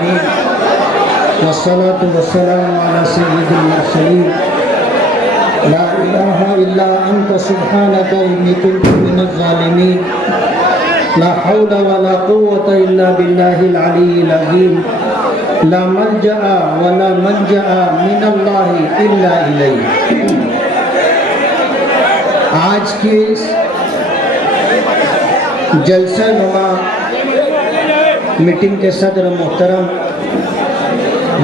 आलमीन वस्सलातु वस्सलामु अला सय्यिदिल मुरसलीन ला इलाहा इल्ला अंता सुब्हानका इन्नी कुन्तु मिनज़ ज़ालिमीन ला हौला वला कुव्वता इल्ला बिल्लाहिल अलिय्यिल अज़ीम ला मल्जअ वला मल्जअ मिनल्लाहि इल्ला इलैहि। आज की जलसा नुमा मीटिंग के सदर मोहतरम,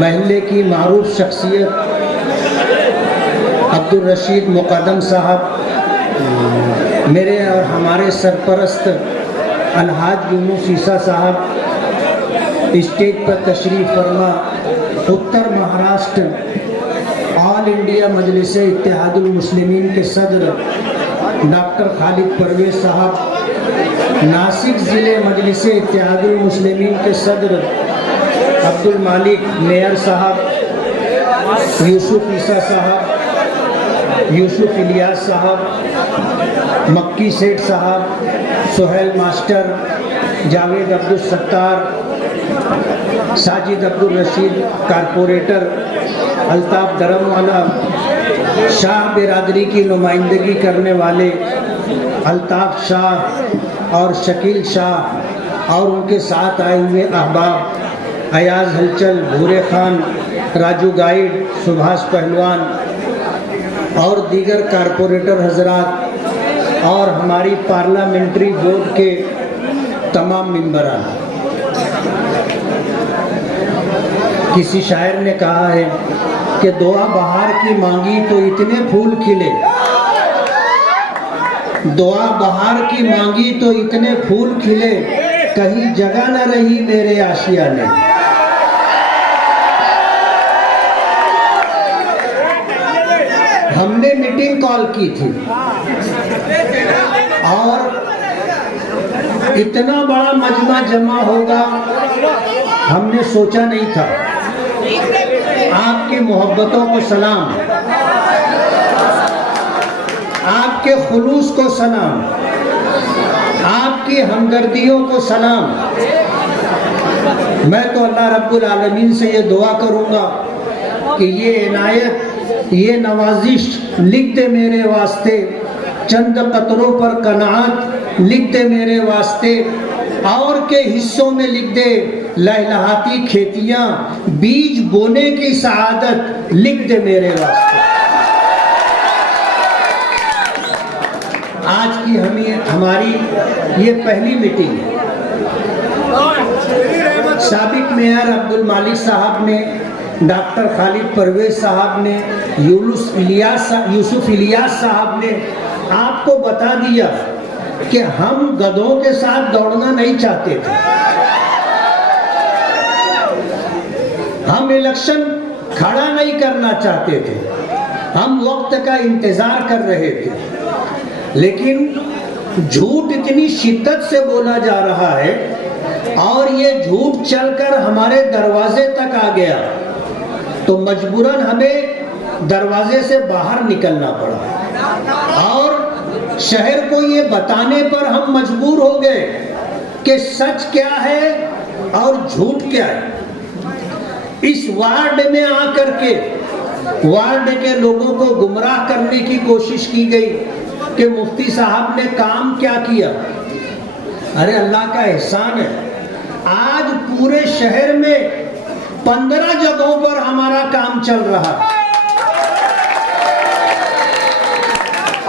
महल्ले की मारूफ शख्सियत अब्दुल रशीद मुक़द्दम साहब, मेरे और हमारे सरपरस्त अलहाज यूनुस ईसा साहब, स्टेज पर तशरीफ़ फरमा उत्तर महाराष्ट्र ऑल इंडिया मजलिस इत्तेहादुल मुस्लिमीन के सदर डॉक्टर खालिद परवेज़ साहब, नासिक ज़िले मजलिस इत्तेहादुल मुस्लिमीन के सदर अब्दुल मालिक मेयर साहब, यूसुफ ईसा साहब, यूसुफ इलियास साहब, मक्की सेठ साहब, सुहेल मास्टर, जावेद अब्दुल सत्तार, साजिद अब्दुल रशीद कारपोरेटर, अल्ताफ़ धर्मवाला, शाह बिरादरी की नुमाइंदगी करने वाले अल्ताफ़ शाह और शकील शाह और उनके साथ आए हुए अहबाब अयाज हलचल, भूरे खान, राजू गाइड, सुभाष पहलवान और दीगर कारपोरेटर हजरात और हमारी पार्लियामेंट्री बोर्ड के तमाम मेंबरान। किसी शायर ने कहा है कि दुआ बहार की मांगी तो इतने फूल खिले, दुआ बहार की मांगी तो इतने फूल खिले, कहीं जगह न रही मेरे आशियाने। हमने मीटिंग कॉल की थी और इतना बड़ा मजमा जमा होगा हमने सोचा नहीं था। आपकी मोहब्बतों को सलाम, आपके खुलूस को सलाम, आपकी हमदर्दियों को सलाम। मैं तो अल्लाह रब्बुल आलमीन से ये दुआ करूँगा कि ये इनायत, ये नवाजिश लिख दे मेरे वास्ते, चंद कतरों पर कनात लिख दे मेरे वास्ते, और के हिस्सों में लिख दे लहलहाती खेतियाँ, बीज बोने की सआदत लिख दे मेरे वास्ते। आज की हमारी ये पहली मीटिंग है। साबिक मेयर अब्दुल मालिक साहब ने, डॉक्टर खालिद परवेज़ साहब ने, यूसुफ इलियास साहब ने आपको बता दिया कि हम गधों के साथ दौड़ना नहीं चाहते थे। हम इलेक्शन खड़ा नहीं करना चाहते थे, हम वक्त का इंतजार कर रहे थे। लेकिन झूठ इतनी शिद्दत से बोला जा रहा है और ये झूठ चलकर हमारे दरवाजे तक आ गया, तो मजबूरन हमें दरवाजे से बाहर निकलना पड़ा और शहर को ये बताने पर हम मजबूर हो गए कि सच क्या है और झूठ क्या है। इस वार्ड में आकर के वार्ड के लोगों को गुमराह करने की कोशिश की गई कि मुफ्ती साहब ने काम क्या किया। अरे अल्लाह का एहसान है, आज पूरे शहर में 15 जगहों पर हमारा काम चल रहा है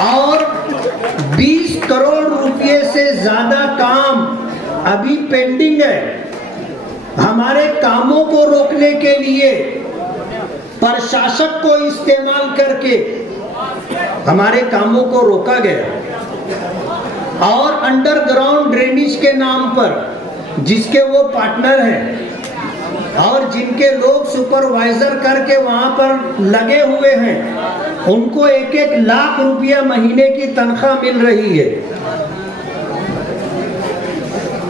और 20 करोड़ रुपए से ज्यादा काम अभी पेंडिंग है। हमारे कामों को रोकने के लिए प्रशासक को इस्तेमाल करके हमारे कामों को रोका गया और अंडरग्राउंड ड्रेनेज के नाम पर, जिसके वो पार्टनर हैं और जिनके लोग सुपरवाइजर करके वहां पर लगे हुए हैं, उनको 1-1 लाख रुपया महीने की तनख्वाह मिल रही है।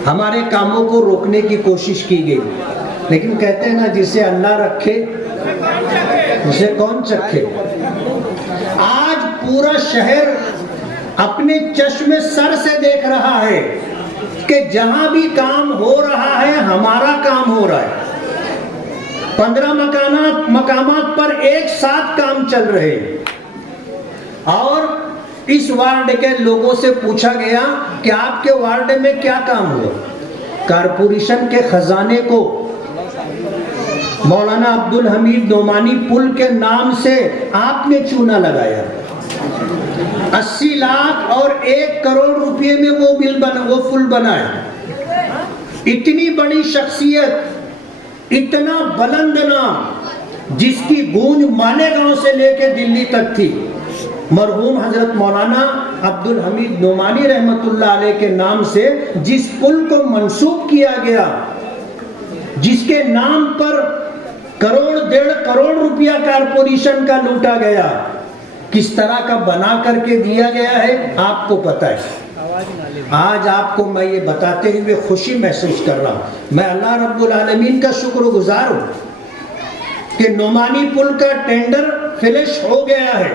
हमारे कामों को रोकने की कोशिश की गई, लेकिन कहते हैं ना, जिसे अल्लाह रखे उसे कौन चखे। आज पूरा शहर अपने चश्मे सर से देख रहा है कि जहां भी काम हो रहा है हमारा काम हो रहा है। 15 मकामात पर एक साथ काम चल रहे। और इस वार्ड के लोगों से पूछा गया कि आपके वार्ड में क्या काम हुआ। कारपोरेशन के खजाने को मौलाना अब्दुल हमीद नोमानी पुल के नाम से आपने चूना लगाया। 80 लाख और 1 करोड़ रुपए में वो पुल बनाया। इतनी बड़ी शख्सियत, इतना बुलंद नाम, जिसकी गूंज मालेगांव से लेकर दिल्ली तक थी। मरहूम हजरत मौलाना अब्दुल हमीद नोमानी रहमतुल्लाह अलैह के नाम से जिस पुल को मंसूब किया गया, जिसके नाम पर करोड़ 1.5 करोड़ रुपया कारपोरेशन का लूटा गया, किस तरह का बना करके दिया गया है आपको पता है। आज आपको मैं ये बताते हुए खुशी महसूस कर रहा हूं। मैं अल्लाह रब्बुल आलमीन का शुक्रगुजार हूं कि नोमानी पुल का टेंडर फिनिश हो गया है।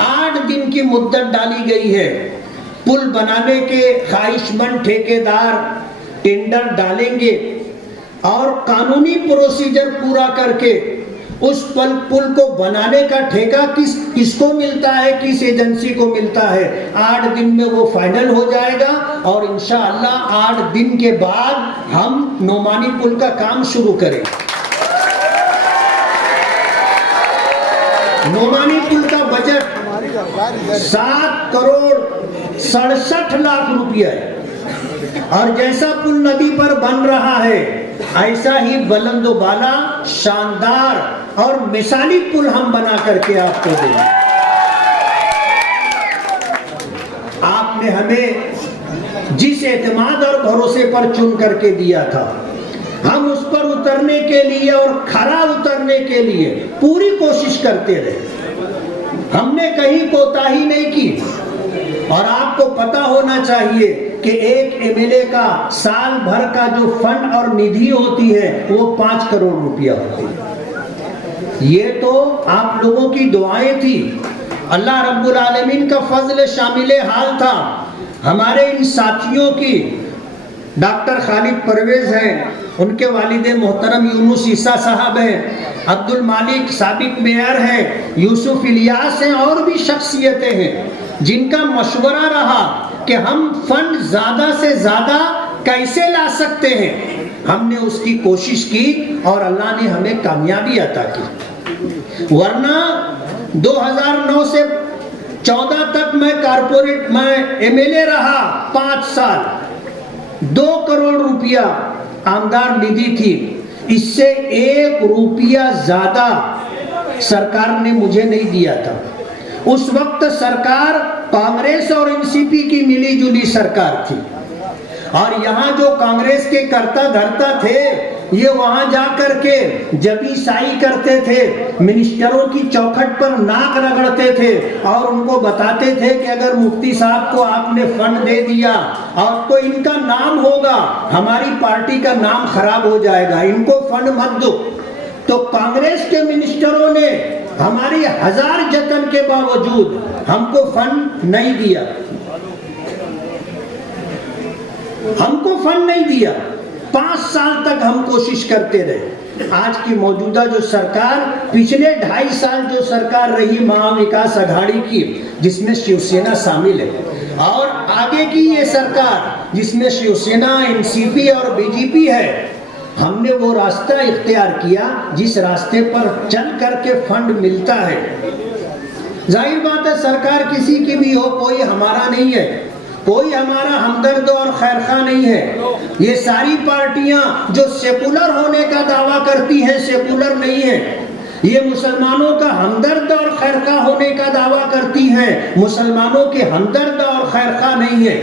8 दिन की मुद्दत डाली गई है। पुल बनाने के ख्वाहिशमंद ठेकेदार टेंडर डालेंगे और कानूनी प्रोसीजर पूरा करके उस पुल को बनाने का ठेका किसको मिलता है, किस एजेंसी को मिलता है, 8 दिन में वो फाइनल हो जाएगा। और इंशाअल्लाह 8 दिन के बाद हम नोमानी पुल का काम शुरू करें। नोमानी पुल का बजट 7 करोड़ 67 लाख रुपया है। और जैसा पुल नदी पर बन रहा है, ऐसा ही बुलंदोबाला, शानदार और मिसाली पुल हम बना करके आपको देंगे। आपने हमें जिस एतमाद और भरोसे पर चुन करके दिया था, हम उस पर उतरने के लिए और खरा उतरने के लिए पूरी कोशिश करते रहे। हमने कहीं कोताही नहीं की। और आपको पता होना चाहिए कि एक एमएलए का साल भर का जो फंड और निधि होती है वो 5 करोड़ रुपया होती है। ये तो आप लोगों की दुआएं थी, अल्लाह रब्बुल आलमीन का फजल शामिल हाल था। हमारे इन साथियों की डॉक्टर खालिद परवेज हैं, उनके वालिद मोहतरम यूनुस ईसा साहब हैं, अब्दुल मालिक साबिक मेयर हैं, यूसुफ इलियास हैं, और भी शख्सियतें हैं जिनका मशवरा रहा कि हम फंड ज्यादा से ज्यादा कैसे ला सकते हैं। हमने उसकी कोशिश की और अल्लाह ने हमें कामयाबी अता की। वरना 2009 से 14 तक मैं एमएलए रहा 5 साल, 2 करोड़ रुपया आमदार निधि थी। इससे 1 रुपया ज्यादा सरकार ने मुझे नहीं दिया था। उस वक्त सरकार कांग्रेस और एनसीपी की मिली जुली सरकार थी। और यहाँ जो कांग्रेस के करता धरता थे, ये वहां जाकर के जबीसाई करते थे, मिनिस्टरों की चौखट पर नाक रगड़ते थे और उनको बताते थे कि अगर मुफ्ती साहब को आपने फंड दे दिया और तो इनका नाम होगा, हमारी पार्टी का नाम खराब हो जाएगा, इनको फंड मत दो। तो कांग्रेस के मिनिस्टरों ने हमारी 1000 जतन के बावजूद हमको फंड नहीं दिया, हमको फंड नहीं दिया। 5 साल तक हम कोशिश करते रहे। आज की मौजूदा जो सरकार, पिछले 2.5 साल जो सरकार रही महाविकास आघाड़ी की, जिसमें शिवसेना शामिल है, और आगे की ये सरकार जिसमें शिवसेना, एनसीपी और बीजेपी है, हमने वो रास्ता इख्तियार किया जिस रास्ते पर चल करके फंड मिलता है। जाहिर बात है, सरकार किसी की भी हो, कोई हमारा नहीं है, कोई हमारा हमदर्द और खैरखा नहीं है। ये सारी पार्टियां जो सेकुलर होने का दावा करती हैं, सेकुलर नहीं है। ये मुसलमानों का हमदर्द और खैरखा होने का दावा करती हैं, मुसलमानों के हमदर्द और खैरखा नहीं है।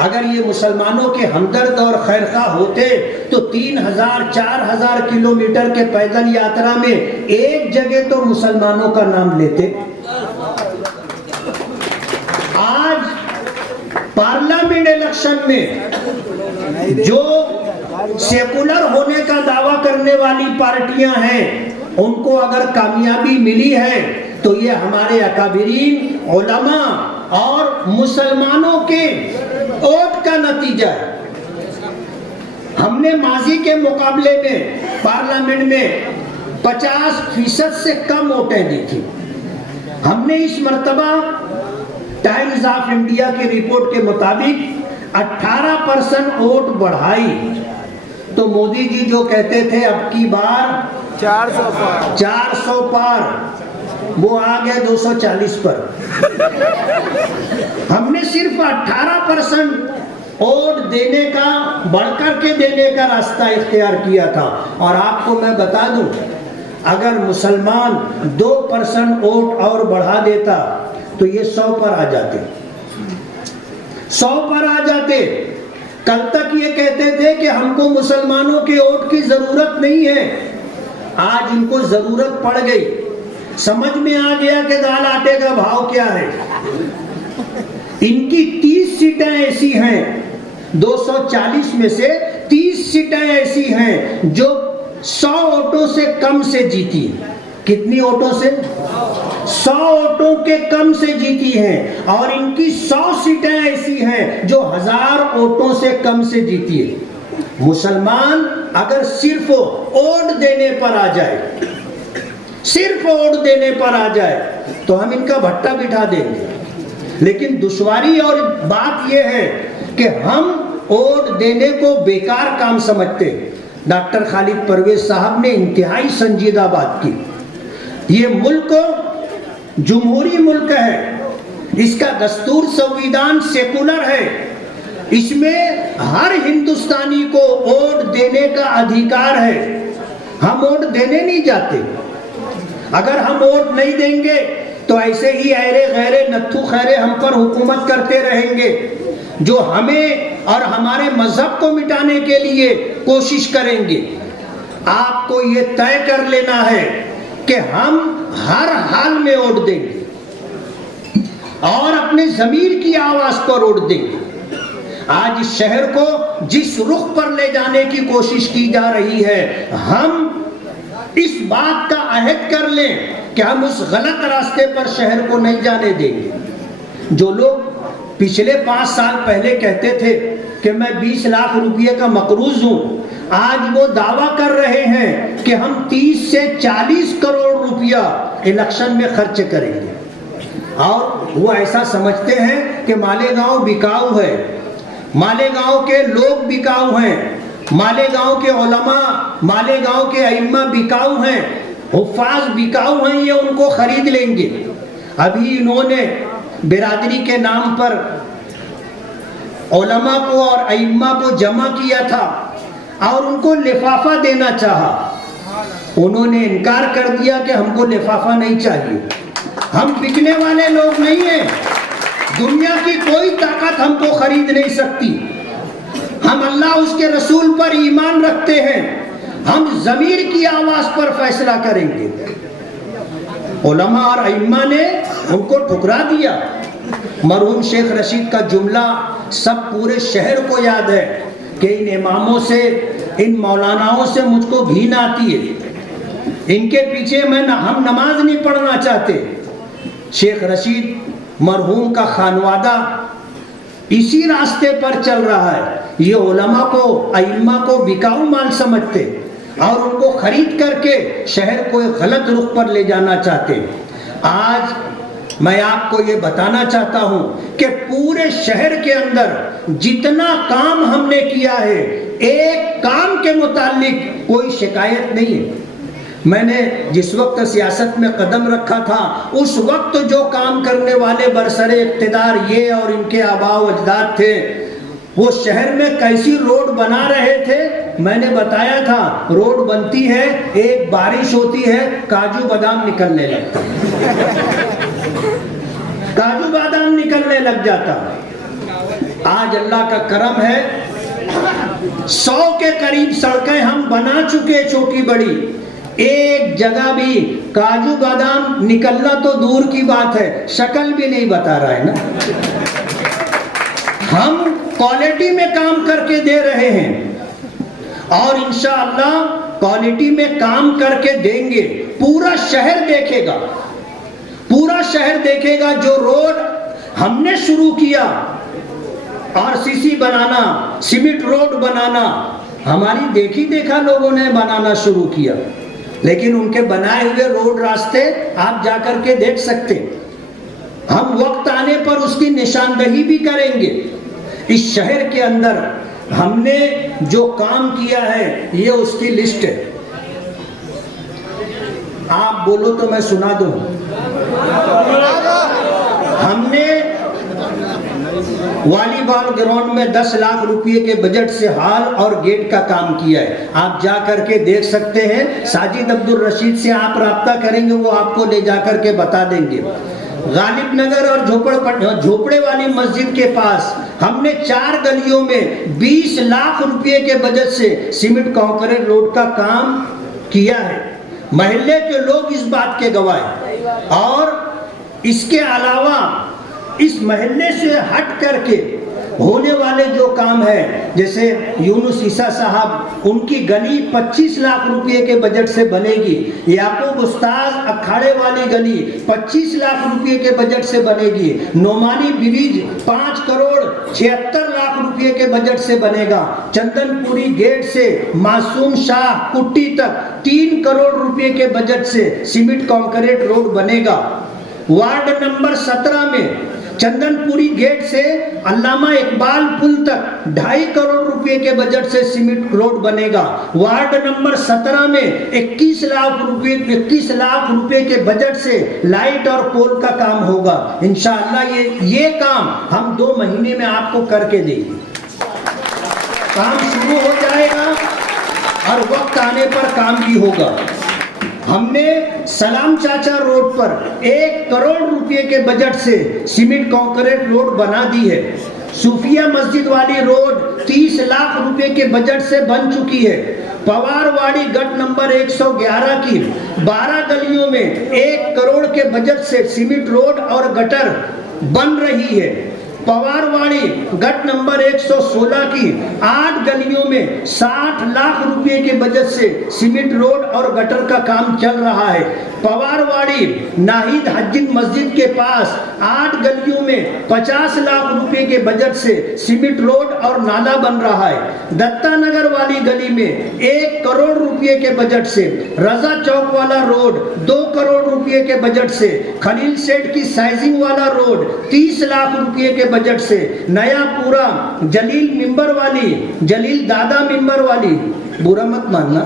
अगर ये मुसलमानों के हमदर्द और खैरखा होते तो 3000-4000 किलोमीटर के पैदल यात्रा में एक जगह तो मुसलमानों का नाम लेते। आज पार्लियामेंट इलेक्शन में जो सेकुलर होने का दावा करने वाली पार्टियां हैं, उनको अगर कामयाबी मिली है तो ये हमारे अकाबिरीन, उलमा और मुसलमानों के वोट का नतीजा है। हमने माजी के मुकाबले में पार्लियामेंट में 50% से कम वोटें दी थी। हमने इस मर्तबा टाइम्स ऑफ इंडिया की रिपोर्ट के मुताबिक 18% वोट बढ़ाई। तो मोदी जी जो कहते थे अब की बार 400 पार, वो आ गया 240 पर। हमने सिर्फ 18% वोट देने का, बढ़कर के देने का रास्ता इख्तियार किया था। और आपको मैं बता दूं, अगर मुसलमान 2% वोट और बढ़ा देता तो ये 100 पर आ जाते, 100 पर आ जाते। कल तक ये कहते थे कि हमको मुसलमानों के वोट की जरूरत नहीं है, आज इनको जरूरत पड़ गई। समझ में आ गया कि दाल आटे का भाव क्या है। इनकी 30 सीटें ऐसी हैं, 240 में से 30 सीटें ऐसी हैं जो 100 वोटों से कम से जीती। कितनी वोटों से? 100 वोटों के कम से जीती हैं। और इनकी 100 सीटें ऐसी हैं जो 1000 वोटों से कम से जीती है। मुसलमान अगर सिर्फ वोट देने पर आ जाए, सिर्फ वोट देने पर आ जाए तो हम इनका भट्टा बिठा देंगे। लेकिन दुश्वारी और बात यह है कि हम वोट देने को बेकार काम समझते। डॉक्टर खालिद परवेज साहब ने इंतहाई संजीदा बात की। ये मुल्क जुमहूरी मुल्क है, इसका दस्तूर संविधान सेकुलर है, इसमें हर हिंदुस्तानी को वोट देने का अधिकार है। हम वोट देने नहीं जाते। अगर हम वोट नहीं देंगे तो ऐसे ही ऐरे गैरे नत्थु खैरे हम पर हुकूमत करते रहेंगे, जो हमें और हमारे मजहब को मिटाने के लिए कोशिश करेंगे। आपको ये तय कर लेना है कि हम हर हाल में वोट देंगे और अपने ज़मीर की आवाज पर वोट देंगे। आज इस शहर को जिस रुख पर ले जाने की कोशिश की जा रही है, हम इस बात का अहद कर लें कि हम उस गलत रास्ते पर शहर को नहीं जाने देंगे। जो लोग पिछले 5 साल पहले कहते थे कि मैं 20 लाख रुपये का मकरूज हूं, आज वो दावा कर रहे हैं कि हम 30 से 40 करोड़ रुपया इलेक्शन में खर्च करेंगे। और वो ऐसा समझते हैं कि मालेगांव बिकाऊ है, मालेगांव के लोग बिकाऊ हैं, मालेगांव के उलमा, मालेगांव के अइम्मा बिकाऊ हैं, हुफ्फाज बिकाऊ हैं, ये उनको खरीद लेंगे। अभी इन्होंने बिरादरी के नाम पर उलमा को और अइम्मा को जमा किया था और उनको लिफाफा देना चाहा। उन्होंने इनकार कर दिया कि हमको लिफाफा नहीं चाहिए, हम बिकने वाले लोग नहीं हैं, दुनिया की कोई ताकत हमको खरीद नहीं सकती। हम अल्लाह उसके रसूल पर ईमान रखते हैं, हम ज़मीर की आवाज पर फैसला करेंगे। उलमा और अइम्मा ने उनको ठुकरा दिया। मरहूम शेख रशीद का जुमला सब पूरे शहर को याद है कि इन इमामों से, इन मौलानाओं से मुझको घिन आती है, इनके पीछे हम नमाज नहीं पढ़ना चाहते। शेख रशीद मरहूम का खानवादा इसी रास्ते पर चल रहा है। ये उलमा को, अइम्मा को बिकाऊ माल समझते और उनको खरीद करके शहर को एक गलत रुख पर ले जाना चाहते। आज मैं आपको ये बताना चाहता हूं कि पूरे शहर के अंदर जितना काम हमने किया है, एक काम के मुतालिक कोई शिकायत नहीं है। मैंने जिस वक्त सियासत में कदम रखा था, उस वक्त जो काम करने वाले बरसरे इक़्तिदार ये और इनके आबाओ अजदाद थे, वो शहर में कैसी रोड बना रहे थे। मैंने बताया था, रोड बनती है, एक बारिश होती है, काजू बादाम निकलने लगता है, काजू बादाम निकलने लग जाता। आज अल्लाह का करम है, 100 के करीब सड़कें हम बना चुके, छोटी बड़ी। एक जगह भी काजू बादाम निकलना तो दूर की बात है, शक्ल भी नहीं बता रहा है ना। हम क्वालिटी में काम करके दे रहे हैं और इंशाअल्लाह क्वालिटी में काम करके देंगे। पूरा शहर देखेगा, पूरा शहर देखेगा। जो रोड हमने शुरू किया, आरसीसी बनाना, सीमेंट रोड बनाना, हमारी देखी देखा लोगों ने बनाना शुरू किया। लेकिन उनके बनाए हुए रोड रास्ते आप जाकर के देख सकते हैं। हम वक्त आने पर उसकी निशानदही भी करेंगे। इस शहर के अंदर हमने जो काम किया है ये उसकी लिस्ट है। आप बोलो तो मैं सुना दूं। हमने वॉलीबॉल ग्राउंड में 10 लाख रुपए के बजट से हॉल और गेट का काम किया है। आप जा करके देख सकते हैं। साजिद अब्दुल रशीद से आप राब्ता करेंगे, वो आपको ले जाकर के बता देंगे। गालिब नगर और झोपड़े वाली मस्जिद के पास हमने 4 गलियों में 20 लाख रुपए के बजट से सीमेंट कंक्रीट रोड का काम किया है। महल्ले के लोग इस बात के गवाह हैं। और इसके अलावा इस महल्ले से हट करके होने वाले जो काम है, जैसे यूनुस ईसा साहब, उनकी गली 25 लाख रुपए के बजट से बनेगी। याकूब उस्ताद अखाड़े वाली गली 25 लाख रुपए के बजट से बनेगी। नोमानी ब्रिज 5 करोड़ 76 लाख रुपए के बजट से बनेगा। चंदनपुरी गेट से मासूम शाह कुट्टी तक 3 करोड़ रुपए के बजट से सीमेंट कंक्रीट रोड बनेगा। वार्ड नंबर 17 में चंदनपुरी गेट से अल्लामा इकबाल पुल तक 2.5 करोड़ रुपए के बजट से सीमेंट रोड बनेगा। वार्ड नंबर 17 में 21 लाख रुपए के बजट से लाइट और पोल का काम होगा। इंशाअल्लाह ये काम हम 2 महीने में आपको करके देंगे। काम शुरू हो जाएगा और वक्त आने पर काम भी होगा। हमने सलाम चाचा रोड पर 1 करोड़ रुपए के बजट से सीमेंट कंक्रीट रोड बना दी है। सूफिया मस्जिद वाली रोड 30 लाख रुपए के बजट से बन चुकी है। पवारवाड़ी गट नंबर 111 की 12 गलियों में 1 करोड़ के बजट से सीमेंट रोड और गटर बन रही है। पवारवाड़ी गट नंबर 116 की 8 गलियों में 60 लाख रुपए के बजट से सीमेंट रोड और गटर का काम चल रहा है। पवारवाड़ी नाहिद हज्जिन मस्जिद के पास 8 गलियों में 50 लाख रुपए के बजट से सीमेंट रोड और नाला बन रहा है। दत्ता नगर वाली गली में 1 करोड़ रुपए के बजट से रजा चौक वाला रोड 2 करोड़ रुपए के बजट से, खलील सेठ की साइजिंग वाला रोड 30 लाख रुपए के बजट से, नया पूरा जलील दादा मिंबर वाली, बुरा मत मानना,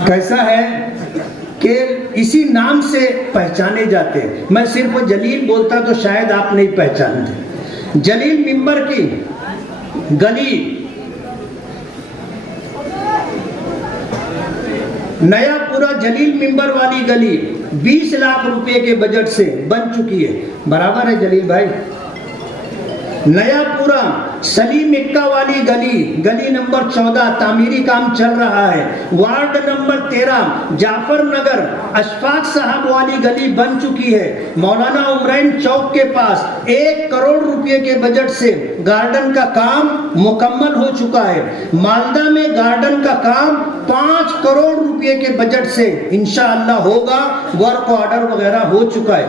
कैसा है कि इसी नाम से पहचाने जाते हैं। मैं सिर्फ जलील बोलता तो शायद आप नहीं पहचानते। जलील मिंबर की गली, नया पूरा जलील मिंबर वाली गली 20 लाख रुपए के बजट से बन चुकी है। बराबर है जलील भाई। नया पूरा सलीम इक्का वाली गली नंबर 14 तामीरी काम चल रहा है। वार्ड नंबर 13 जाफर नगर अशफाक साहब वाली गली बन चुकी है। मौलाना उमरैन चौक के पास 1 करोड़ रुपए के बजट से गार्डन का काम मुकम्मल हो चुका है। मालदा में गार्डन का काम 5 करोड़ रुपए के बजट से इंशाअल्लाह होगा। वर्क ऑर्डर वगैरह हो चुका है।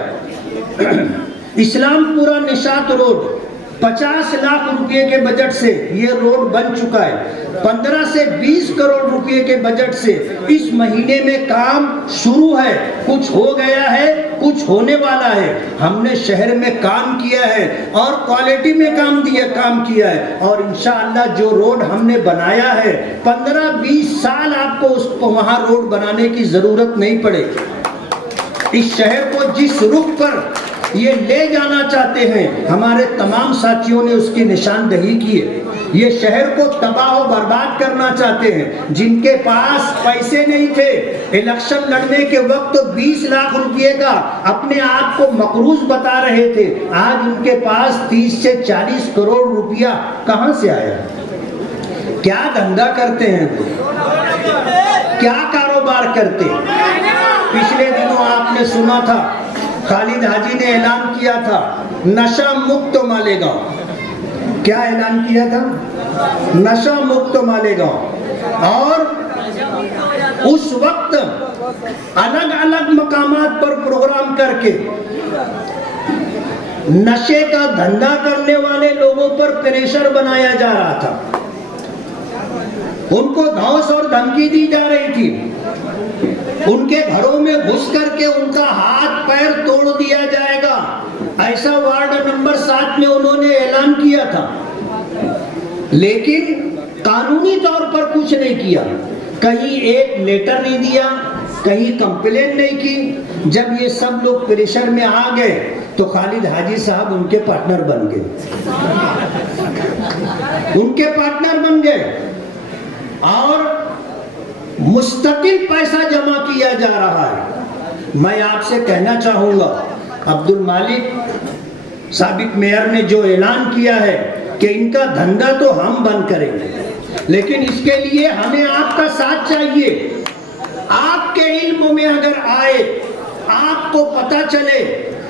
इस्लामपुरा निशात रोड 50 लाख रुपए के बजट से ये रोड बन चुका है। 15 से 20 करोड़ रुपए के बजट से इस महीने में काम शुरू है। कुछ हो गया है, कुछ होने वाला है। हमने शहर में काम किया है और क्वालिटी में काम किया है और इंशाअल्लाह जो रोड हमने बनाया है 15-20 साल आपको उसको वहां रोड बनाने की जरूरत नहीं पड़ेगी। इस शहर को जिस रुख पर ये ले जाना चाहते हैं, हमारे तमाम साथियों ने उसकी निशानदही की है। ये शहर को तबाह और बर्बाद करना चाहते हैं। जिनके पास पैसे नहीं थे, इलेक्शन लड़ने के वक्त 20 लाख रुपए का अपने आप को मकरूज बता रहे थे, आज उनके पास 30 से 40 करोड़ रुपया कहां से आया? क्या धंधा करते हैं, क्या कारोबार करते? पिछले दिनों आपने सुना था खालिद हाजी ने ऐलान किया था नशा मुक्त मालेगांव। क्या ऐलान किया था? नशा मुक्त मालेगांव। और उस वक्त अलग अलग मकामात पर प्रोग्राम करके नशे का धंधा करने वाले लोगों पर प्रेशर बनाया जा रहा था। उनको धौंस और धमकी दी जा रही थी, उनके घरों में घुस करके उनका हाथ पैर तोड़ दिया जाएगा, ऐसा वार्ड नंबर 7 में उन्होंने ऐलान किया था। लेकिन कानूनी तौर पर कुछ नहीं किया, कहीं एक लेटर नहीं दिया, कहीं कंप्लेन नहीं की। जब ये सब लोग प्रेशर में आ गए तो खालिद हाजी साहब उनके पार्टनर बन गए, उनके पार्टनर बन गए और मुस्तकिल पैसा जमा किया जा रहा है। मैं आपसे कहना चाहूंगा, अब्दुल मालिक साबिक मेयर ने जो ऐलान किया है कि इनका धंधा तो हम बंद करेंगे, लेकिन इसके लिए हमें आपका साथ चाहिए। आपके इल्म में अगर आए, आपको पता चले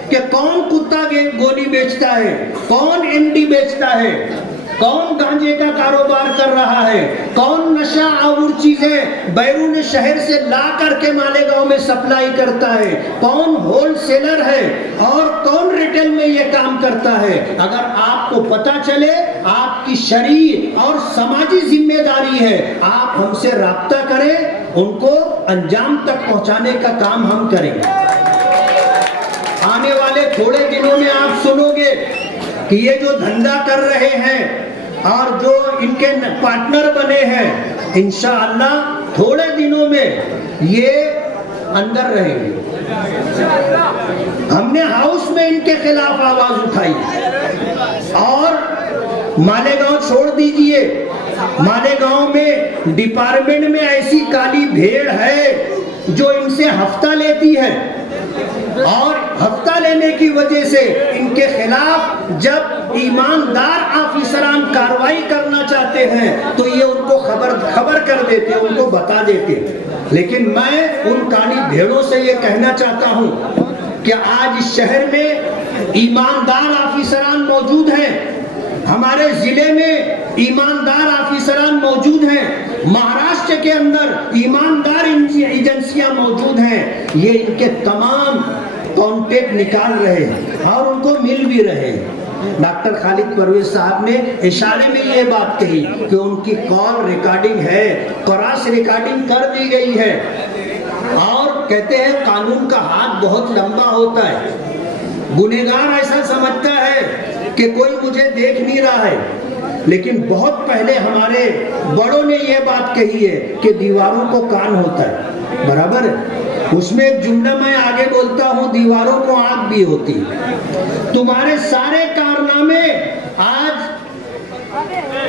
कि कौन कुत्ता गोली बेचता है, कौन एमडी बेचता है, कौन गांजे का कारोबार कर रहा है, कौन नशा और चीजें बैरून शहर से ला करके मालेगांव में सप्लाई करता है, कौन होलसेलर है और कौन रिटेल में ये काम करता है, अगर आपको पता चले, आपकी शरई और समाजी जिम्मेदारी है, आप हमसे राब्ता करें, उनको अंजाम तक पहुंचाने का काम हम करेंगे। आने वाले थोड़े दिनों में आप सुनोगे कि ये जो धंधा कर रहे हैं और जो इनके पार्टनर बने हैं, इंशाअल्लाह थोड़े दिनों में ये अंदर रहेंगे। हमने हाउस में इनके खिलाफ आवाज उठाई और मालेगांव छोड़ दीजिए, मालेगांव में डिपार्टमेंट में ऐसी काली भेड़ है जो इनसे हफ्ता लेती है और हफ्ता लेने की वजह से इनके खिलाफ जब ईमानदार ऑफिसरान कार्रवाई करना चाहते हैं तो ये उनको खबर कर देते, उनको बता देते। लेकिन मैं उन काली भेड़ों से ये कहना चाहता हूं कि आज इस शहर में ईमानदार ऑफिसरान मौजूद हैं, हमारे जिले में ईमानदार ऑफिसरान मौजूद हैं, महाराष्ट्र के अंदर ईमानदार एजेंसियां मौजूद हैं। ये इनके तमाम कॉन्टेक्ट निकाल रहे हैं और उनको मिल भी रहे हैं। डॉक्टर खालिद परवेज साहब ने इशारे में ये बात कही कि उनकी कॉल रिकॉर्डिंग है, क्रॉस रिकॉर्डिंग कर दी गई है और कहते हैं कानून का हाथ बहुत लंबा होता है। गुनहगार ऐसा समझता है कि कोई मुझे देख नहीं रहा है, लेकिन बहुत पहले हमारे बड़ों ने यह बात कही है कि दीवारों को कान होता है, बराबर है। उसमें एक जुमला मैं आगे बोलता हूँ, दीवारों को आंख भी होती है। तुम्हारे सारे कारनामे आज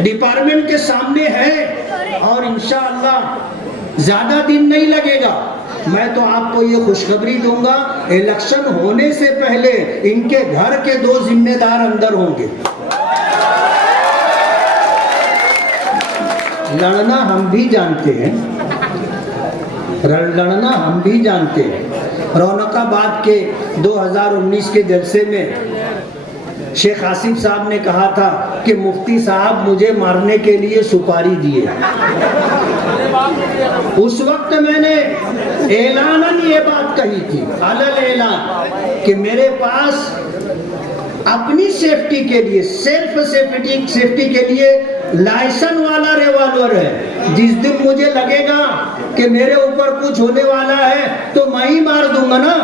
डिपार्टमेंट के सामने है और इंशाअल्लाह ज्यादा दिन नहीं लगेगा। मैं तो आपको ये खुशखबरी दूंगा, इलेक्शन होने से पहले इनके घर के 2 जिम्मेदार अंदर होंगे। लड़ना हम भी जानते हैं, लड़ना हम भी जानते हैं। रौनकाबाद के 2019 के जलसे में शेख आसिफ साहब ने कहा था कि मुफ्ती साहब मुझे मारने के लिए सुपारी दिए। उस वक्त मैंने ऐलानन ये बात कही थी, अलल ऐलान, कि मेरे पास अपनी सेफ्टी के लिए, सेल्फ सेफ्टी के लिए लाइसेंस वाला रिवॉल्वर है। जिस दिन मुझे लगेगा कि मेरे ऊपर कुछ होने वाला है तो मैं ही मार दूंगा ना।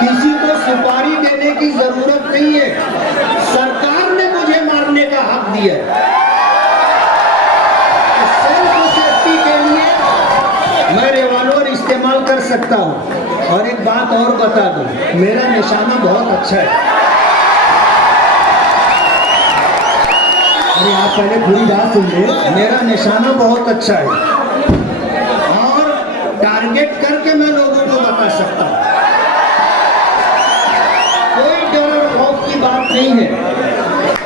किसी को सुपारी देने की जरूरत नहीं है, सरकार ने मुझे मारने का हक दिया है। सेल्फ सेफ्टी के लिए मैं रिवॉल्वर इस्तेमाल कर सकता हूँ। और एक बात और बता दूं, मेरा निशाना बहुत अच्छा है। अरे आप पहले पूरी बात सुन ले, मेरा निशाना बहुत अच्छा है और टारगेट करके मैं लोगों को बता सकता हूँ। कोई डर और खौफ की बात नहीं है।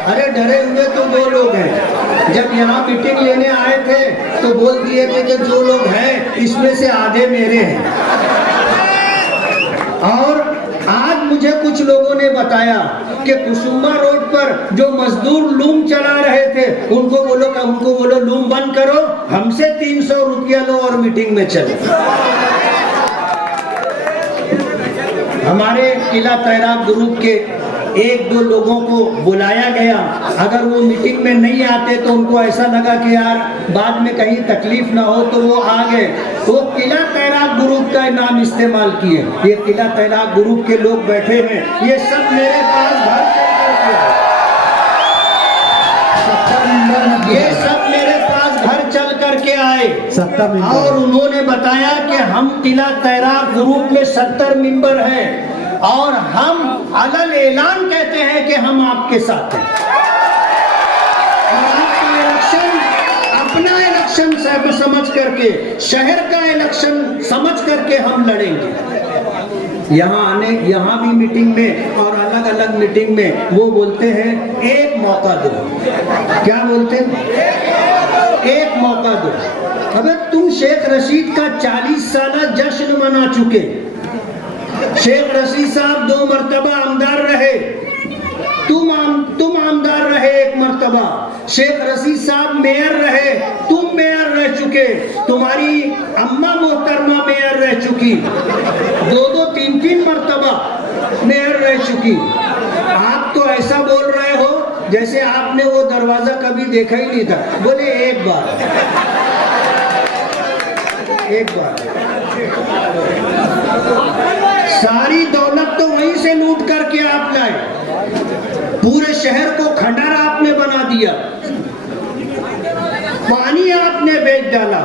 अरे डरे हुए तो 2 लोग हैं, जब यहाँ मीटिंग लेने आए थे तो बोल दिए थे कि 2 लोग हैं, इसमें से आधे मेरे हैं। और आज मुझे कुछ लोगों ने बताया कि कुसुम्बा रोड पर जो मजदूर लूम चला रहे थे उनको बोलो लूम बंद करो, हमसे 300 रुपया लो और मीटिंग में चलो। हमारे किला तैराक ग्रुप के एक दो लोगों को बुलाया गया। अगर वो मीटिंग में नहीं आते तो उनको ऐसा लगा कि यार बाद में कहीं तकलीफ ना हो, तो वो आ गए। वो किला तैराक ग्रुप का नाम इस्तेमाल किए। ये किला तैराक ग्रुप के लोग बैठे हैं, ये सब मेरे पास घर ये सब मेरे पास घर चल करके आए और उन्होंने बताया कि हम किला तैराक ग्रुप में 70 मेंबर हैं और हम अलग ऐलान कहते हैं कि हम आपके साथ हैं और आपका इलेक्शन अपना इलेक्शन समझ करके, शहर का इलेक्शन समझ करके हम लड़ेंगे। यहाँ भी मीटिंग में और अलग अलग मीटिंग में वो बोलते हैं एक मौका दो। क्या बोलते हैं? एक मौका दो। अबे तुम शेख रशीद का 40 साल जश्न मना चुके। शेख रशीद साहब 2 मरतबा आमदार रहे, तुम आमदार रहे 1 मरतबा। शेख रशीद साहब मेयर रहे, तुम मेयर रह चुके। तुम्हारी अम्मा मोहतरमा मेयर रह चुकी, 2-2, 3-3 मरतबा मेयर रह चुकी। आप तो ऐसा बोल रहे हो जैसे आपने वो दरवाजा कभी देखा ही नहीं था। बोले एक बार सारी दौलत तो वहीं से लूट करके आप लाए। पूरे शहर को खंडहर आपने बना दिया, पानी आपने बेच डाला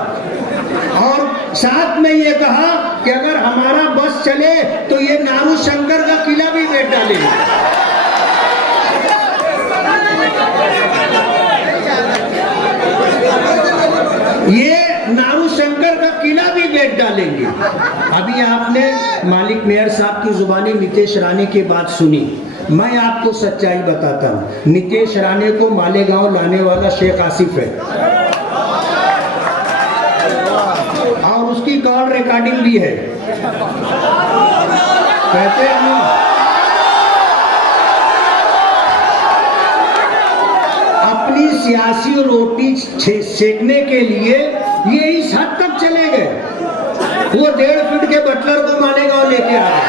और साथ में ये कहा कि अगर हमारा बस चले तो ये नारू शंकर का किला भी बेच डालेंगे। ये नारू शंकर का किला भी बेच डालेंगे। अभी आपने मालिक मेयर साहब की जुबानी नितेश राणे की बात सुनी। मैं आपको सच्चाई बताता हूँ, नितेश राणे को मालेगांव लाने वाला शेख आसिफ है और उसकी कॉल रिकॉर्डिंग भी है। कहते हैं ना, अपनी सियासी रोटी सेकने के लिए ये इस हद तक चले गए। वो 1.5 फीट के बटलर को मालेगांव लेके आ गए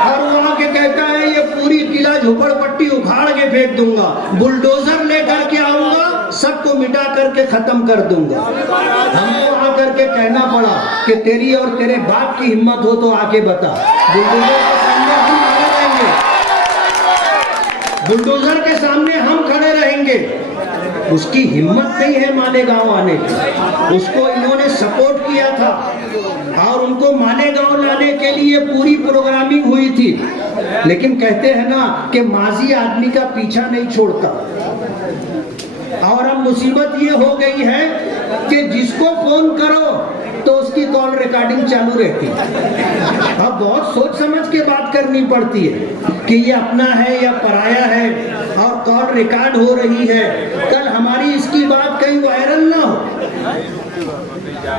और वहां के कहता है ये पूरी किला झोपड़पट्टी उखाड़ के फेंक दूंगा, बुलडोजर लेकर के आऊंगा, सबको मिटा करके खत्म कर दूंगा। हमको आकर के कहना पड़ा कि तेरी और तेरे बाप की हिम्मत हो तो आके बता। बुलडोजर के सामने हम खड़े रहेंगे, बुलडोजर के सामने हम खड़े रहेंगे। उसकी हिम्मत नहीं है मालेगांव आने की। उसको इन्होंने सपोर्ट किया था और उनको मालेगांव लाने के लिए पूरी प्रोग्रामिंग हुई थी। लेकिन कहते हैं ना कि माजी आदमी का पीछा नहीं छोड़ता। और अब मुसीबत ये हो गई है कि जिसको फोन करो तो उसकी कॉल रिकॉर्डिंग चालू रहती है। अब बहुत सोच समझ के बात करनी पड़ती है कि ये अपना है या पराया है और कॉल रिकॉर्ड हो रही है। कल हमारी इसकी बात कहीं वायरल ना हो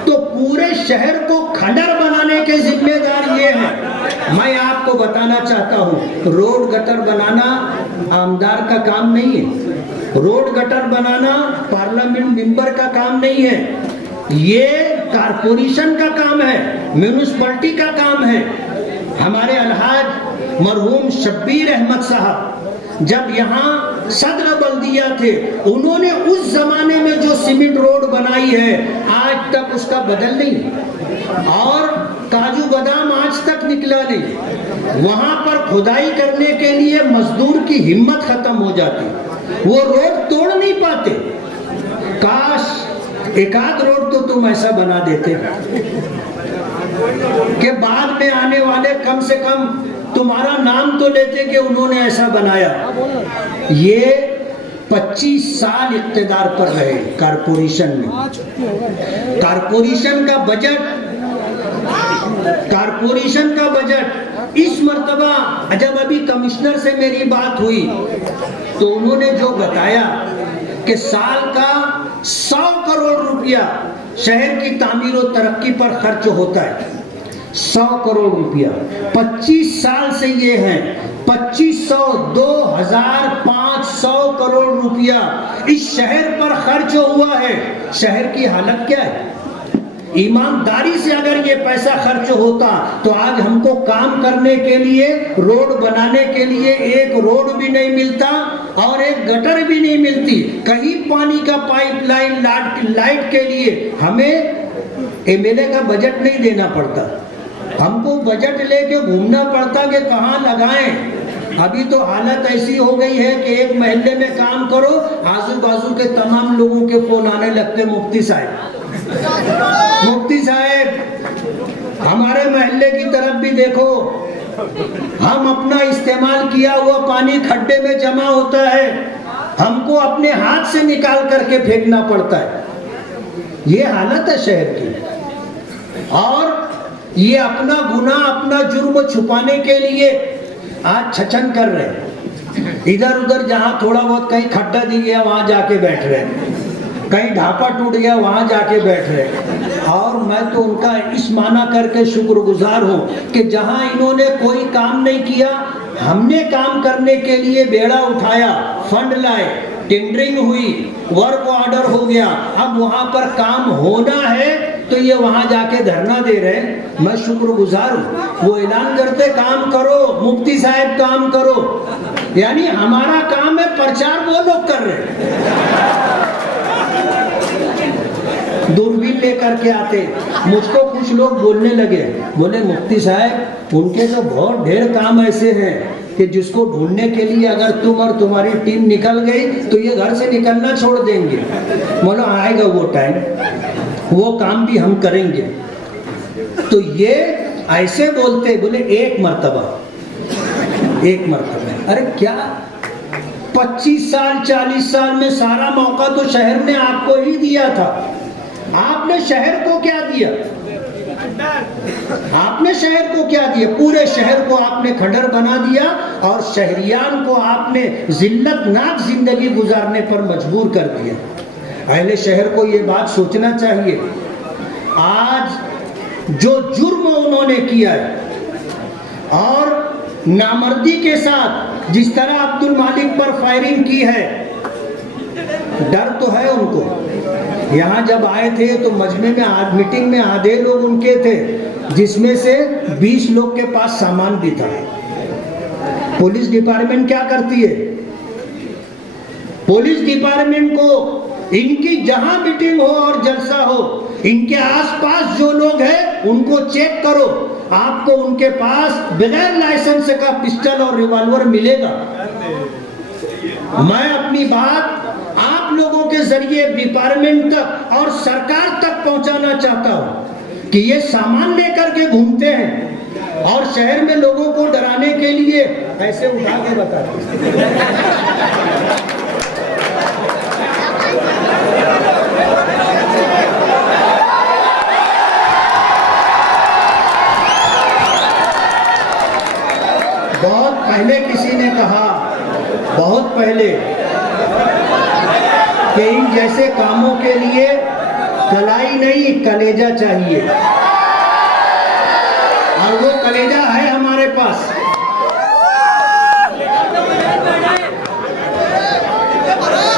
तो पूरे शहर को खंडहर बनाने के जिम्मेदार ये हैं। मैं आपको बताना चाहता हूँ, रोड गटर बनाना आमदार का काम नहीं है, रोड गटर बनाना पार्लियामेंट मेंबर का काम नहीं है, ये कारपोरेशन का काम है, म्यूनिसिपैलिटी का काम है। हमारे अलहाज मरहूम शब्बीर अहमद साहब जब यहाँ सदर बल्दिया थे, उन्होंने उस जमाने में जो सीमेंट रोड बनाई है आज तक उसका बदल नहीं और काजू बादाम आज तक निकला नहीं। वहां पर खुदाई करने के लिए मजदूर की हिम्मत खत्म हो जाती, वो रोड तोड़ नहीं पाते। काश एक आध रोड तो तुम ऐसा बना देते कि बाद में आने वाले कम से कम तुम्हारा नाम तो लेते कि उन्होंने ऐसा बनाया। ये 25 साल इख्तिदार पर रहे कारपोरेशन में। कारपोरेशन का बजट इस मर्तबा जब अभी कमिश्नर से मेरी बात हुई तो उन्होंने जो बताया कि साल का 100 करोड़ रुपया शहर की तामीर और तरक्की पर खर्च होता है। 100 करोड़ रुपया 25 साल से ये है 2500 2500 करोड़ रुपया इस शहर पर खर्च हुआ है। शहर की हालत क्या है? ईमानदारी से अगर ये पैसा खर्च होता तो आज हमको काम करने के लिए, रोड बनाने के लिए एक रोड भी नहीं मिलता और एक गटर भी नहीं मिलती। कहीं पानी का पाइपलाइन, लाइट के लिए हमें एमएलए का बजट नहीं देना पड़ता, हमको बजट लेके घूमना पड़ता कि कहाँ लगाएं। अभी तो हालत ऐसी हो गई है कि एक महल्ले में काम करो, आजू बाजू के तमाम लोगों के फोन आने लगते, मुफ्ती साहब, मुफ्ती साहब हमारे महल्ले की तरफ भी देखो, हम अपना इस्तेमाल किया हुआ पानी खड्डे में जमा होता है, हमको अपने हाथ से निकाल करके फेंकना पड़ता है। ये हालत है शहर की। और ये अपना गुनाह, अपना जुर्म छुपाने के लिए आज छचन कर रहे हैं। इधर उधर जहां थोड़ा बहुत कहीं खड्डा दिख गया वहां जाके बैठ रहे हैं, कहीं ढापा टूट गया वहां जाके बैठ रहे हैं। और मैं तो उनका इस माना करके शुक्रगुजार हूं कि जहां इन्होंने कोई काम नहीं किया, हमने काम करने के लिए बेड़ा उठाया, फंड लाए, टेंडरिंग हुई, वर्क ऑर्डर हो गया, अब वहां पर काम होना है तो ये वहां जाके धरना दे रहे हैं। मैं शुक्रगुजार हूं। वो ऐलान करते काम करो, मुफ्ती साहब काम करो, यानी हमारा काम है प्रचार, वो लोग कर रहे हैं। दूरबीन लेकर के आते, मुझको कुछ लोग बोलने लगे, बोले मुफ्ती साहब उनके तो बहुत ढेर काम ऐसे हैं कि जिसको ढूंढने के लिए अगर तुम और तुम्हारी टीम निकल गई तो ये घर से निकलना छोड़ देंगे। बोलो आएगा वो टाइम, वो काम भी हम करेंगे। तो ये ऐसे बोलते, बोले एक मर्तबा, अरे क्या 25 साल 40 साल में सारा मौका तो शहर ने आपको ही दिया था, आपने शहर को क्या दिया? आपने शहर को क्या दिया? पूरे शहर को आपने खंडर बना दिया और शहरियान को आपने जिल्लतनाक जिंदगी गुजारने पर मजबूर कर दिया। अहले शहर को ये बात सोचना चाहिए, आज जो जुर्म उन्होंने किया है और नामर्दी के साथ जिस तरह अब्दुल मालिक पर फायरिंग की है, डर तो है उनको। यहाँ जब आए थे तो मजमे में मीटिंग में आधे लोग उनके थे, जिसमें से 20 लोग के पास सामान भी था। पुलिस डिपार्टमेंट क्या करती है? पुलिस डिपार्टमेंट को इनकी जहां मीटिंग हो और जलसा हो, इनके आसपास जो लोग हैं उनको चेक करो, आपको उनके पास बगैर लाइसेंस का पिस्टल और रिवॉल्वर मिलेगा। मैं अपनी बात आप लोगों के जरिए डिपार्टमेंट तक और सरकार तक पहुंचाना चाहता हूं कि ये सामान लेकर के घूमते हैं और शहर में लोगों को डराने के लिए ऐसे उठा के बताते हैं। बहुत पहले किसी ने कहा, बहुत पहले, कि इन जैसे कामों के लिए कलाई नहीं कलेजा चाहिए, और वो कलेजा है हमारे पास।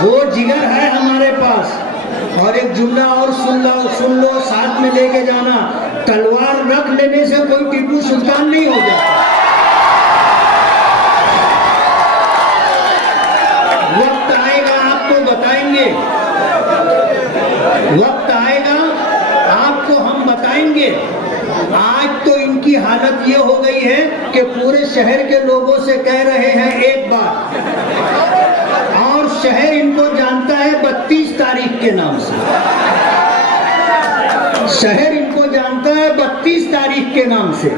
वो जिगर है हमारे पास। और एक जुमला और सुन लो, साथ में लेके जाना, तलवार रख लेने से कोई टीपू सुल्तान नहीं हो जाता। वक्त आएगा आपको बताएंगे, वक्त आएगा आपको हम बताएंगे। आज तो इनकी हालत ये हो गई है कि पूरे शहर के लोगों से कह रहे हैं एक बात, और शहर इनको जानता है 32 तारीख के नाम से। शहर इनको जानता है 32 तारीख के नाम से।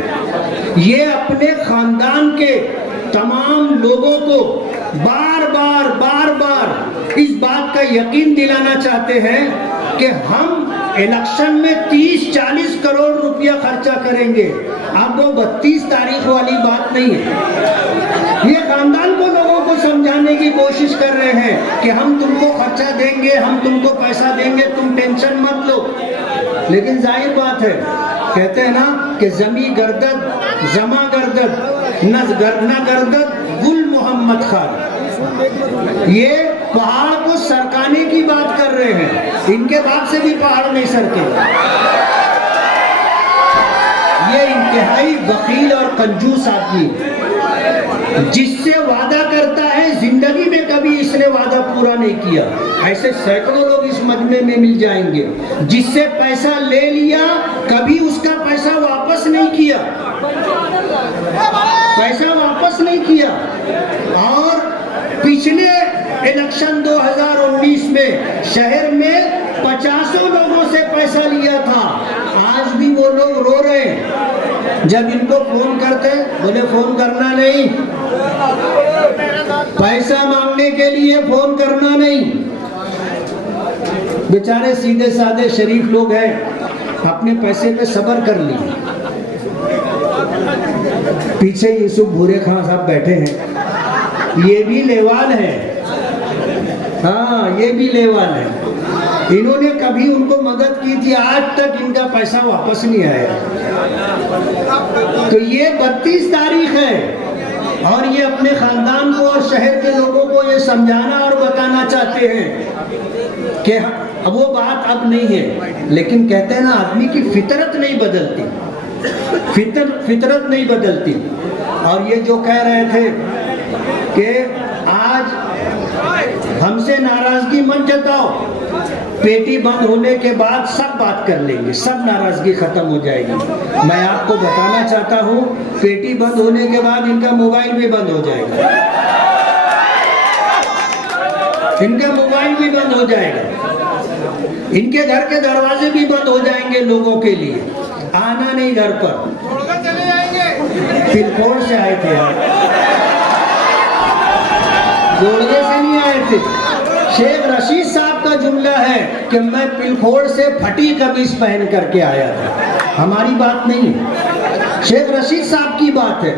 ये अपने खानदान के तमाम लोगों को बार बार इस बात का यकीन दिलाना चाहते हैं कि हम इलेक्शन में 30-40 करोड़ रुपया खर्चा करेंगे। अब वो 32 तारीख वाली बात नहीं है। ये खानदान को लोगों को समझाने की कोशिश कर रहे हैं कि हम तुमको खर्चा देंगे, हम तुमको पैसा देंगे, तुम टेंशन मत लो। लेकिन जाहिर बात है, कहते हैं ना कि जमी गर्दद जमा गर्दद न गर्दद गुल मोहम्मद खान। ये पहाड़ को सरकाने की बात कर रहे हैं, इनके बाप से भी पहाड़ नहीं सरके। ये इंतहाई वकील और कंजूस आदमी, जिससे वादा करता है जिंदगी में कभी इसने वादा पूरा नहीं किया। ऐसे सैकड़ों लोग इस मजमे में मिल जाएंगे। जिससे पैसा ले लिया, कभी उसका पैसा वापस नहीं किया, पैसा वापस नहीं किया। और पिछले इलेक्शन 2019 में शहर में 50 लोगों से पैसा लिया था। आज भी वो लोग रो रहे हैं। जब इनको फोन करते बोले फोन करना नहीं, पैसा मांगने के लिए फोन करना नहीं। बेचारे सीधे साधे शरीफ लोग हैं, अपने पैसे पे सब्र कर लिए। पीछे यूसुफ भूरे खां साहब बैठे हैं, ये भी लेवाल है। हाँ, ये भी लेवाल है। इन्होंने कभी उनको मदद की थी, आज तक इनका पैसा वापस नहीं आया। तो ये 32 तारीख है और ये अपने खानदान को और शहर के लोगों को ये समझाना और बताना चाहते हैं कि अब वो बात अब नहीं है। लेकिन कहते हैं ना, आदमी की फितरत नहीं बदलती, फितरत नहीं बदलती। और ये जो कह रहे थे कि आज हमसे नाराजगी मत जताओ, पेटी बंद होने के बाद सब बात कर लेंगे, सब नाराजगी खत्म हो जाएगी। मैं आपको बताना चाहता हूँ, पेटी बंद होने के बाद इनका मोबाइल भी बंद हो जाएगा, इनका मोबाइल भी बंद हो जाएगा, इनके घर के दरवाजे भी बंद हो जाएंगे लोगों के लिए। आना नहीं घर पर। पिलखोड़ से आए थे यार, जोड़ने से नहीं आए थे। शेख रशीद साहब का जुमला है कि मैं पिलखोड़ से फटी कमीज पहन करके आया था। हमारी बात नहीं है, शेख रशीद साहब की बात है।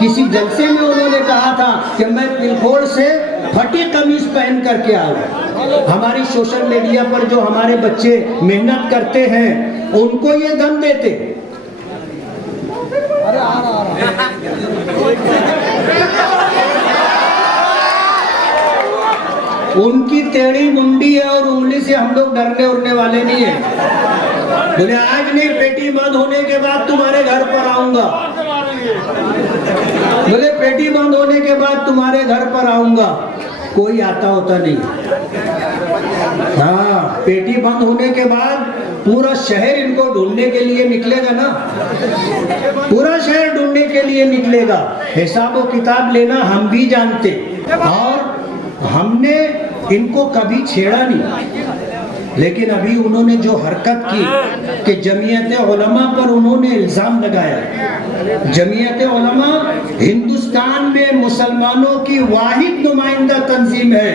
किसी जलसे में उन्होंने कहा था कि मैं पिलखोड़ से फटी कमीज पहन करके आया। हमारी सोशल मीडिया पर जो हमारे बच्चे मेहनत करते हैं, उनको ये दम देते। उनकी टेढ़ी मुंडी है और उंगली से हम लोग डरने उड़ने वाले नहीं है। बोले आज नहीं, पेटी बंद होने के बाद तुम्हारे घर पर आऊंगा। बोले पेटी बंद होने के बाद तुम्हारे घर पर आऊंगा। कोई आता होता नहीं। हाँ, पेटी बंद होने के बाद पूरा शहर इनको ढूंढने के लिए निकलेगा ना, पूरा शहर ढूंढने के लिए निकलेगा। हिसाब और किताब लेना हम भी जानते, और हमने इनको कभी छेड़ा नहीं। लेकिन अभी उन्होंने जो हरकत की कि जमीयत उलमा पर उन्होंने इल्जाम लगाया। जमीयत उलमा हिंदुस्तान में मुसलमानों की वाहिद नुमाइंदा तंजीम है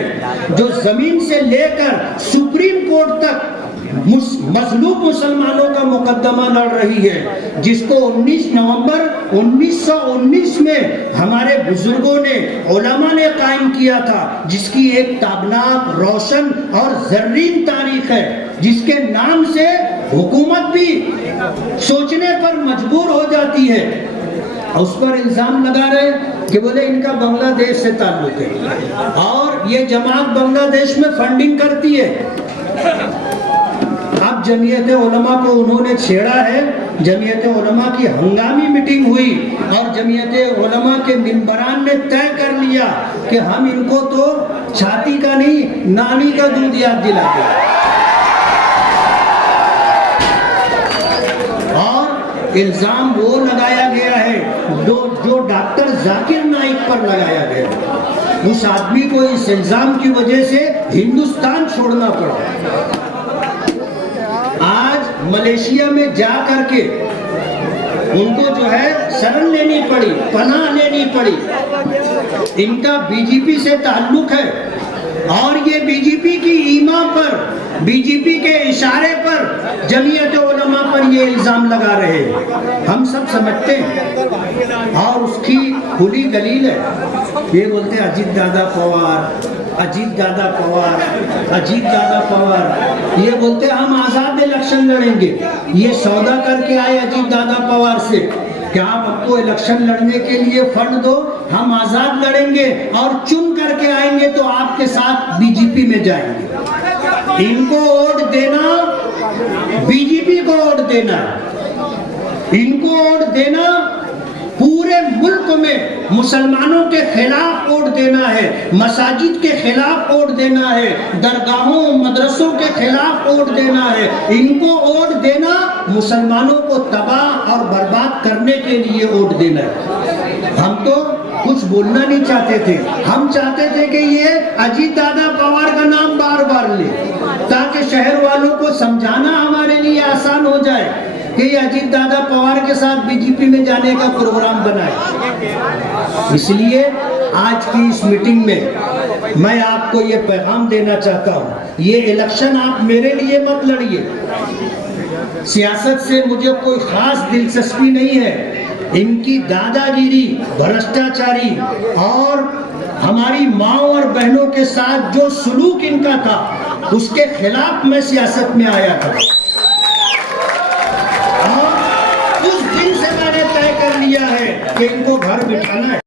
जो जमीन से लेकर सुप्रीम कोर्ट तक मजलूम मुसलमानों का मुकदमा लड़ रही है, जिसको 19 नवंबर 1919 में हमारे बुजुर्गों ने, उलमा ने कायम किया था, जिसकी एक ताबनाक, रोशन और जर्रीन तारीख है, जिसके नाम से हुकूमत भी सोचने पर मजबूर हो जाती है। उस पर इल्जाम लगा रहे कि बोले इनका बांग्लादेश से ताल्लुक है और ये जमात बांग्लादेश में फंडिंग करती है। अब जमीयत उलमा को उन्होंने छेड़ा है। जमीयत उलमा की हंगामी मीटिंग हुई और जमीयत उलमा के मिंबरान ने तय कर लिया कि हम इनको तो छाती का नहीं, नानी का दूध याद दिलाते। और इल्जाम वो लगाया गया है जो डॉक्टर जाकिर नाइक पर लगाया गया। उस आदमी को इस इल्जाम की वजह से हिंदुस्तान छोड़ना पड़ा। आज मलेशिया में जा करके उनको जो है शरण लेनी पड़ी, पनाह लेनी पड़ी। इनका बीजेपी से ताल्लुक है और ये बीजेपी की ईमा पर, बीजेपी के इशारे पर जमीयत उलमा पर ये इल्जाम लगा रहे हैं। हम सब समझते हैं और उसकी खुली दलील है। ये बोलते हैं अजीत दादा पवार, अजीत दादा पवार, अजीत दादा पवार। ये बोलते हैं हम आजाद इलेक्शन लड़ेंगे। ये सौदा करके आए अजीत दादा पवार से कि आप हमको इलेक्शन लड़ने के लिए फंड दो, हम आजाद लड़ेंगे और चुन करके आएंगे तो आपके साथ बीजेपी में जाएंगे। इनको वोट देना, बीजेपी को वोट देना। इनको वोट देना पूरे मुल्क में मुसलमानों के खिलाफ वोट देना है, मसाजिद के खिलाफ वोट देना है, दरगाहों मदरसों के खिलाफ वोट देना है। इनको वोट देना मुसलमानों को तबाह और बर्बाद करने के लिए वोट देना है। हम तो कुछ बोलना नहीं चाहते थे, हम चाहते थे कि ये अजीत दादा पवार का नाम बार बार ले, ताकि शहर वालों को समझाना हमारे लिए आसान हो जाए कि अजीत दादा पवार के साथ बीजेपी में जाने का प्रोग्राम बनाए। इसलिए आज की इस मीटिंग में मैं आपको ये पैगाम देना चाहता हूँ, ये इलेक्शन आप मेरे लिए मत लड़िए। सियासत से मुझे कोई खास दिलचस्पी नहीं है। इनकी दादागिरी, भ्रष्टाचारी और हमारी माँ और बहनों के साथ जो सुलूक इनका था, उसके खिलाफ मैं सियासत में आया था। उस दिन से मैंने तय कर लिया है कि इनको घर बिठाना है।